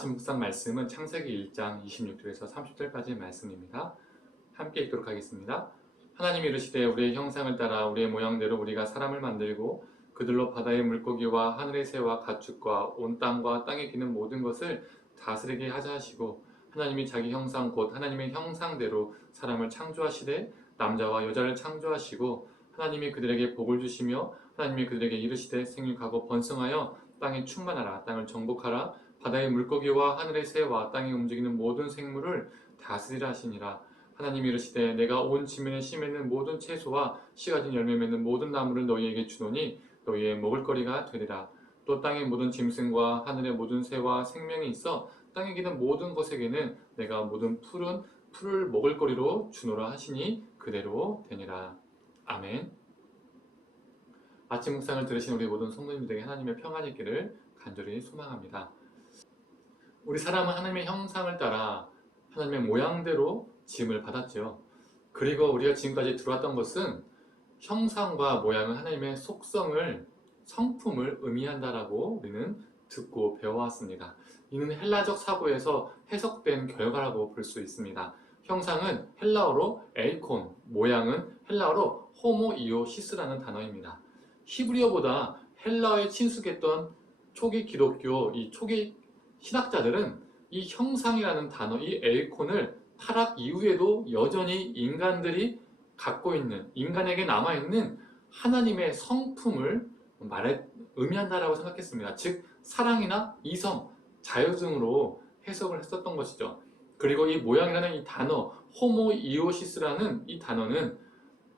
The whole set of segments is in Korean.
아침 묵상 말씀은 창세기 1장 26절에서 30절까지의 말씀입니다. 함께 읽도록 하겠습니다. 하나님이 이르시되 우리의 형상을 따라 우리의 모양대로 우리가 사람을 만들고 그들로 바다의 물고기와 하늘의 새와 가축과 온 땅과 땅에 기는 모든 것을 다스리게 하자 하시고 하나님이 자기 형상 곧 하나님의 형상대로 사람을 창조하시되 남자와 여자를 창조하시고 하나님이 그들에게 복을 주시며 하나님이 그들에게 이르시되 생육하고 번성하여 땅에 충만하라 땅을 정복하라 바다의 물고기와 하늘의 새와 땅에 움직이는 모든 생물을 다스리라 하시니라. 하나님이 이르시되 내가 온 지면에 씨 맺는 모든 채소와 씨 가진 열매 맺는 모든 나무를 너희에게 주노니 너희의 먹을거리가 되리라. 또 땅의 모든 짐승과 하늘의 모든 새와 생명이 있어 땅에 기는 모든 것에게는 내가 모든 풀을 먹을거리로 주노라 하시니 그대로 되니라. 아멘. 아침 묵상을 들으신 우리 모든 성도님들에게 하나님의 평안이 있기를 간절히 소망합니다. 우리 사람은 하나님의 형상을 따라 하나님의 모양대로 지음을 받았죠. 그리고 우리가 지금까지 들어왔던 것은 형상과 모양은 하나님의 속성을, 성품을 의미한다라고 우리는 듣고 배워왔습니다. 이는 헬라적 사고에서 해석된 결과라고 볼 수 있습니다. 형상은 헬라어로 에이콘, 모양은 헬라어로 호모이오시스라는 단어입니다. 히브리어보다 헬라어에 친숙했던 초기 기독교, 이 초기 신학자들은 이 형상이라는 단어, 이 에이콘을 타락 이후에도 여전히 인간들이 갖고 있는, 인간에게 남아있는 하나님의 성품을 의미한다라고 생각했습니다. 즉 사랑이나 이성, 자유 등으로 해석을 했었던 것이죠. 그리고 이 모양이라는 이 단어, 호모이오시스라는 이 단어는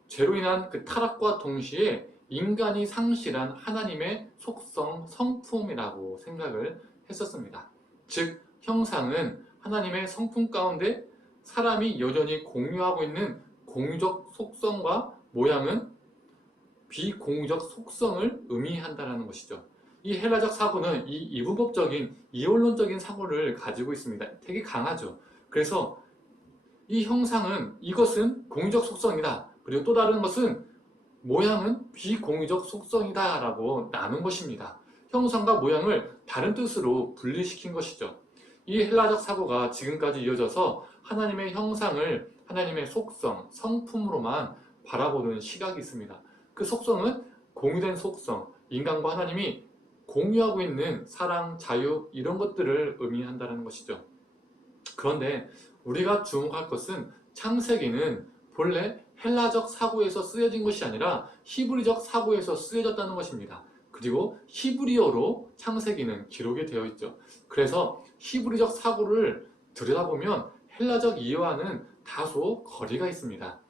죄로 인한 그 타락과 동시에 인간이 상실한 하나님의 속성, 성품이라고 생각을 했었습니다. 즉 형상은 하나님의 성품 가운데 사람이 여전히 공유하고 있는 공유적 속성과 모양은 비공유적 속성을 의미한다는 것이죠. 이 헬라적 사고는 이 이분법적인 이원론적인 사고를 가지고 있습니다. 되게 강하죠. 그래서 이 형상은 이것은 공유적 속성이다. 그리고 또 다른 것은 모양은 비공유적 속성이다 라고 나눈 것입니다. 형상과 모양을 다른 뜻으로 분리시킨 것이죠. 이 헬라적 사고가 지금까지 이어져서 하나님의 형상을 하나님의 속성, 성품으로만 바라보는 시각이 있습니다. 그 속성은 공유된 속성, 인간과 하나님이 공유하고 있는 사랑, 자유 이런 것들을 의미한다는 것이죠. 그런데 우리가 주목할 것은 창세기는 본래 헬라적 사고에서 쓰여진 것이 아니라 히브리적 사고에서 쓰여졌다는 것입니다. 그리고 히브리어로 창세기는 기록이 되어 있죠. 그래서 히브리적 사고를 들여다보면 헬라적 이해와는 다소 거리가 있습니다.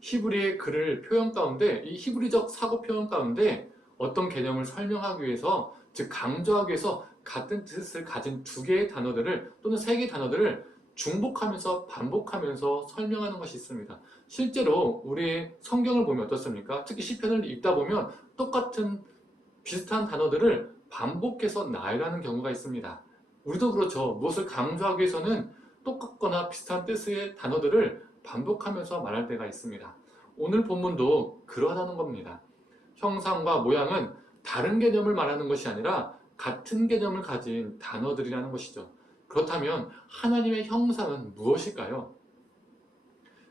히브리의 글을 표현 가운데, 이 히브리적 사고 표현 가운데 어떤 개념을 설명하기 위해서, 즉 강조하기 위해서 같은 뜻을 가진 두 개의 단어들을 또는 세 개의 단어들을 중복하면서 반복하면서 설명하는 것이 있습니다. 실제로 우리의 성경을 보면 어떻습니까? 특히 시편을 읽다 보면 똑같은 비슷한 단어들을 반복해서 나열하는 경우가 있습니다. 우리도 그렇죠. 무엇을 강조하기 위해서는 똑같거나 비슷한 뜻의 단어들을 반복하면서 말할 때가 있습니다. 오늘 본문도 그러하다는 겁니다. 형상과 모양은 다른 개념을 말하는 것이 아니라 같은 개념을 가진 단어들이라는 것이죠. 그렇다면 하나님의 형상은 무엇일까요?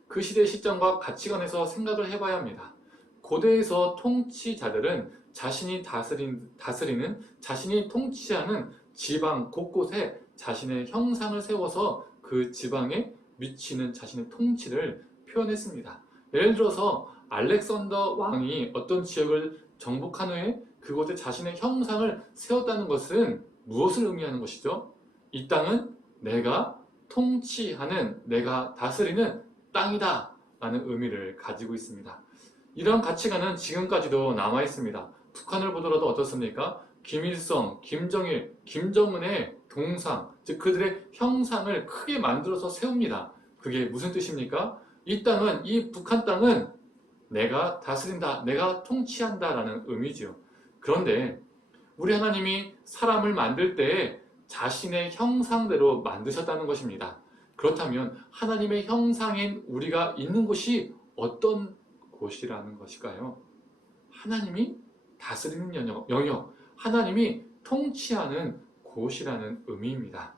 그 시대의 시점과 가치관에서 생각을 해봐야 합니다. 고대에서 통치자들은 자신이 다스리는, 자신이 통치하는 지방 곳곳에 자신의 형상을 세워서 그 지방에 미치는 자신의 통치를 표현했습니다. 예를 들어서 알렉산더 왕이 어떤 지역을 정복한 후에 그곳에 자신의 형상을 세웠다는 것은 무엇을 의미하는 것이죠? 이 땅은 내가 통치하는, 내가 다스리는 땅이다 라는 의미를 가지고 있습니다. 이런 가치관은 지금까지도 남아 있습니다. 북한을 보더라도 어떻습니까? 김일성, 김정일, 김정은의 동상, 즉 그들의 형상을 크게 만들어서 세웁니다. 그게 무슨 뜻입니까? 이 땅은, 이 북한 땅은 내가 다스린다, 내가 통치한다 라는 의미지요. 그런데 우리 하나님이 사람을 만들 때에 자신의 형상대로 만드셨다는 것입니다. 그렇다면 하나님의 형상인 우리가 있는 곳이 어떤 곳이라는 것일까요? 하나님이 다스리는 영역, 하나님이 통치하는 곳이라는 의미입니다.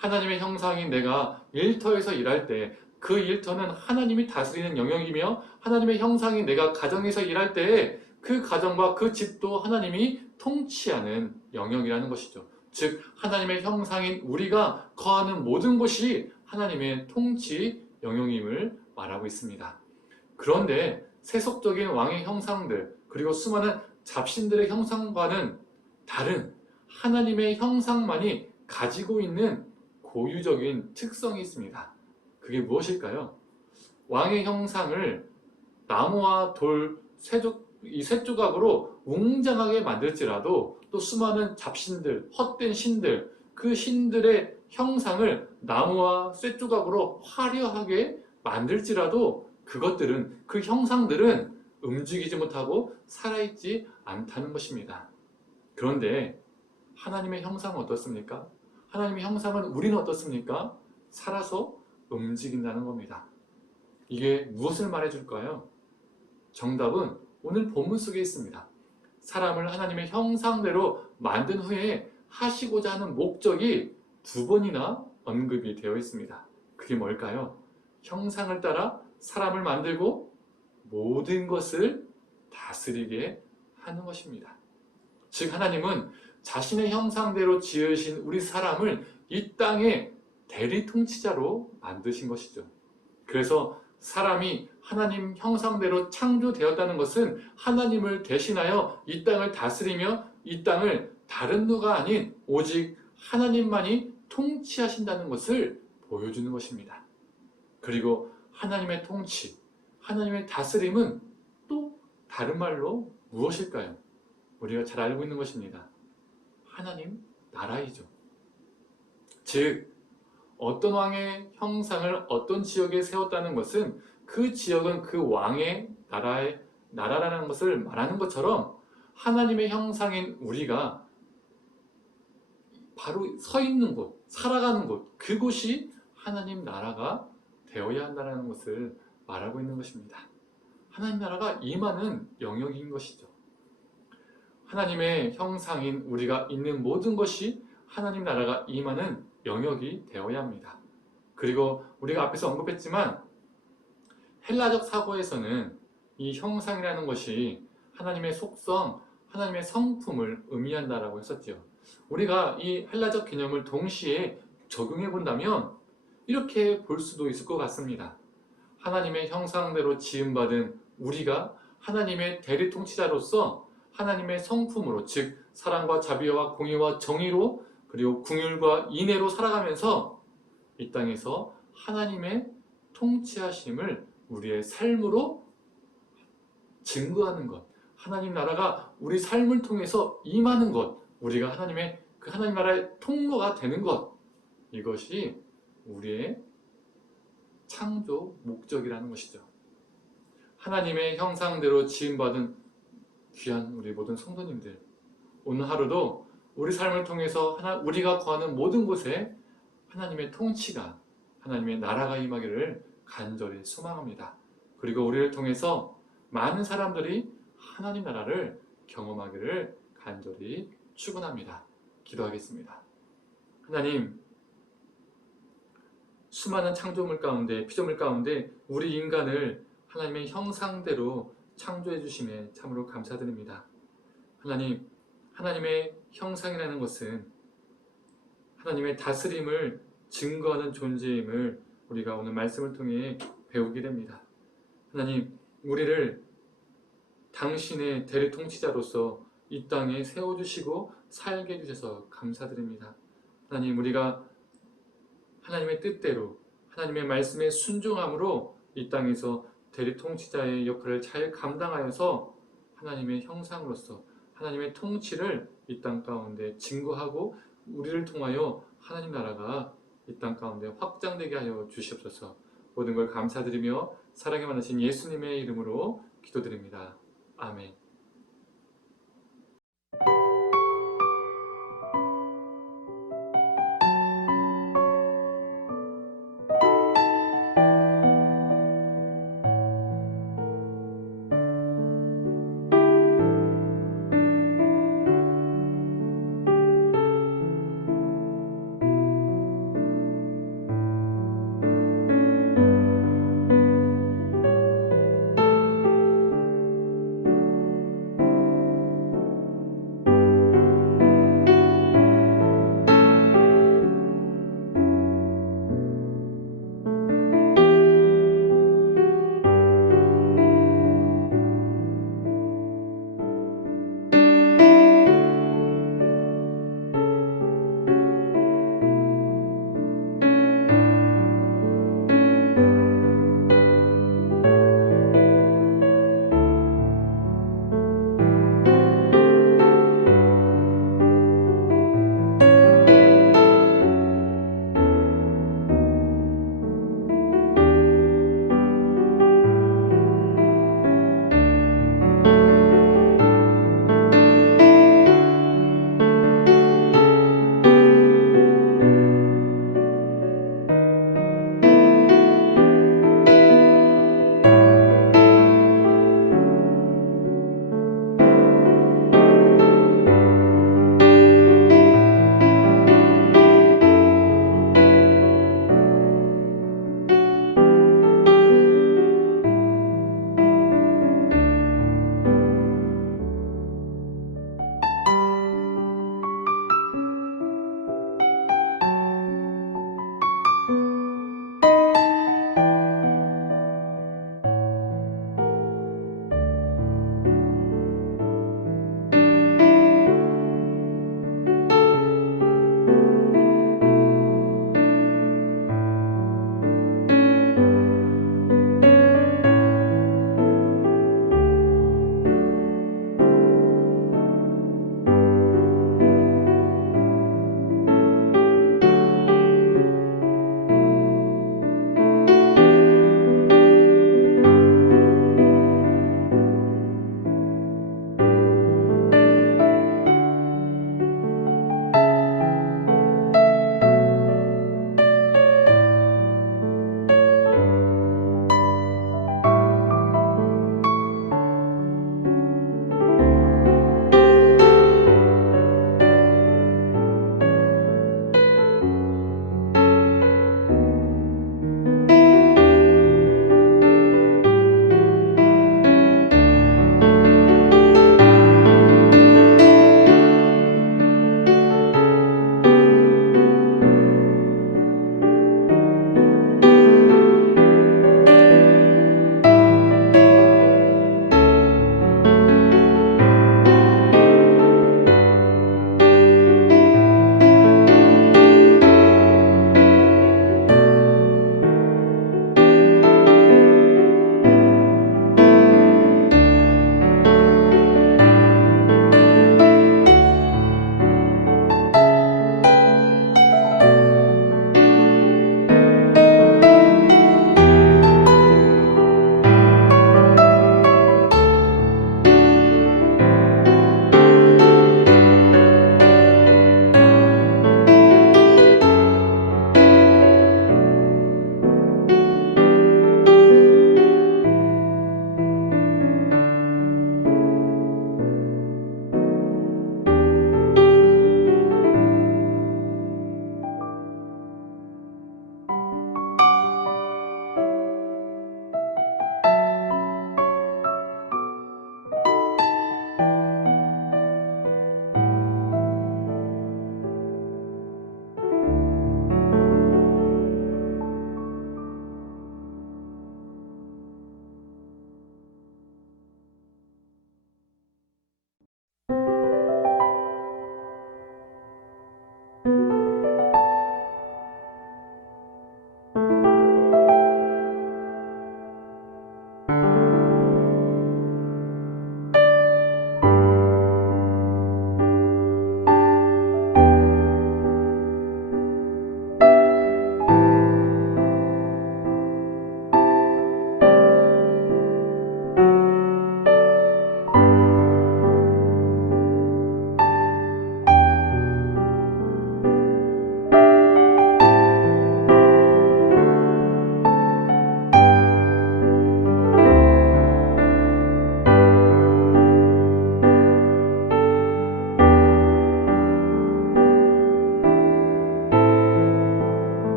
하나님의 형상인 내가 일터에서 일할 때 그 일터는 하나님이 다스리는 영역이며 하나님의 형상인 내가 가정에서 일할 때 그 가정과 그 집도 하나님이 통치하는 영역이라는 것이죠. 즉 하나님의 형상인 우리가 거하는 모든 곳이 하나님의 통치 영역임을 말하고 있습니다. 그런데 세속적인 왕의 형상들 그리고 수많은 잡신들의 형상과는 다른 하나님의 형상만이 가지고 있는 고유적인 특성이 있습니다. 그게 무엇일까요? 왕의 형상을 나무와 돌, 이 쇠조각으로 웅장하게 만들지라도 또 수많은 잡신들, 헛된 신들, 그 신들의 형상을 나무와 쇠조각으로 화려하게 만들지라도 그것들은, 그 형상들은 움직이지 못하고 살아있지 않다는 것입니다. 그런데 하나님의 형상은 어떻습니까? 하나님의 형상은 우리는 어떻습니까? 살아서 움직인다는 겁니다. 이게 무엇을 말해줄까요? 정답은 오늘 본문 속에 있습니다. 사람을 하나님의 형상대로 만든 후에 하시고자 하는 목적이 두 번이나 언급이 되어 있습니다. 그게 뭘까요? 형상을 따라 사람을 만들고 모든 것을 다스리게 하는 것입니다. 즉 하나님은 자신의 형상대로 지으신 우리 사람을 이 땅의 대리 통치자로 만드신 것이죠. 그래서 사람이 하나님 형상대로 창조되었다는 것은 하나님을 대신하여 이 땅을 다스리며 이 땅을 다른 누가 아닌 오직 하나님만이 통치하신다는 것을 보여주는 것입니다. 그리고 하나님의 통치, 하나님의 다스림은 또 다른 말로 무엇일까요? 우리가 잘 알고 있는 것입니다. 하나님 나라이죠. 즉 어떤 왕의 형상을 어떤 지역에 세웠다는 것은 그 지역은 그 왕의 나라라는 것을 말하는 것처럼 하나님의 형상인 우리가 바로 서 있는 곳, 살아가는 곳, 그곳이 하나님 나라가 되어야 한다는 것을 말하고 있는 것입니다. 하나님 나라가 임하는 영역인 것이죠. 하나님의 형상인 우리가 있는 모든 것이 하나님 나라가 임하는 영역이 되어야 합니다. 그리고 우리가 앞에서 언급했지만 헬라적 사고에서는 이 형상이라는 것이 하나님의 속성, 하나님의 성품을 의미한다라고 했었죠. 우리가 이 헬라적 개념을 동시에 적용해 본다면 이렇게 볼 수도 있을 것 같습니다. 하나님의 형상대로 지음받은 우리가 하나님의 대리 통치자로서 하나님의 성품으로, 즉 사랑과 자비와 공의와 정의로 그리고 긍휼과 인애로 살아가면서 이 땅에서 하나님의 통치하심을 우리의 삶으로 증거하는 것, 하나님 나라가 우리 삶을 통해서 임하는 것, 우리가 하나님의 그 하나님 나라의 통로가 되는 것, 이것이 우리의 창조 목적이라는 것이죠. 하나님의 형상대로 지음받은 귀한 우리 모든 성도님들, 오늘 하루도 우리 삶을 통해서 우리가 거하는 모든 곳에 하나님의 통치가, 하나님의 나라가 임하기를 간절히 소망합니다. 그리고 우리를 통해서 많은 사람들이 하나님 나라를 경험하기를 간절히 축원합니다. 기도하겠습니다. 하나님, 수많은 창조물 가운데, 피조물 가운데 우리 인간을 하나님의 형상대로 창조해 주심에 참으로 감사드립니다. 하나님, 하나님의 형상이라는 것은 하나님의 다스림을 증거하는 존재임을 우리가 오늘 말씀을 통해 배우게 됩니다. 하나님, 우리를 당신의 대리 통치자로서 이 땅에 세워주시고 살게 해주셔서 감사드립니다. 하나님, 우리가 하나님의 뜻대로 하나님의 말씀에 순종함으로 이 땅에서 대리 통치자의 역할을 잘 감당하여서 하나님의 형상으로서 하나님의 통치를 이 땅 가운데 증거하고 우리를 통하여 하나님 나라가 이 땅 가운데 확장되게 하여 주시옵소서. 모든 걸 감사드리며 사랑에 많으신 예수님의 이름으로 기도드립니다. 아멘.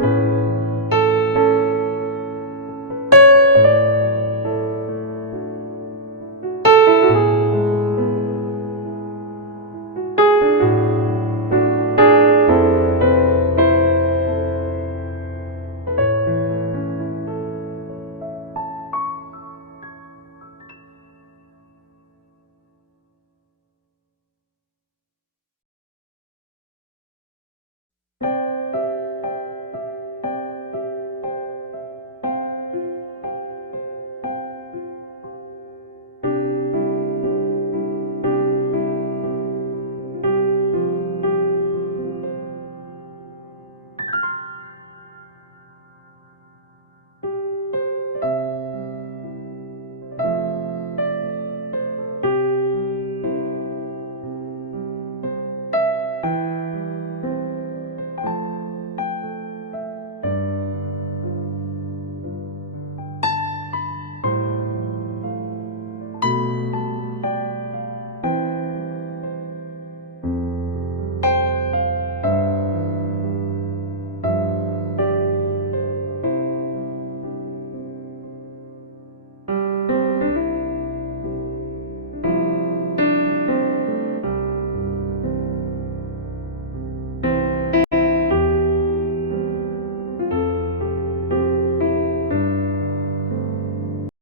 아멘.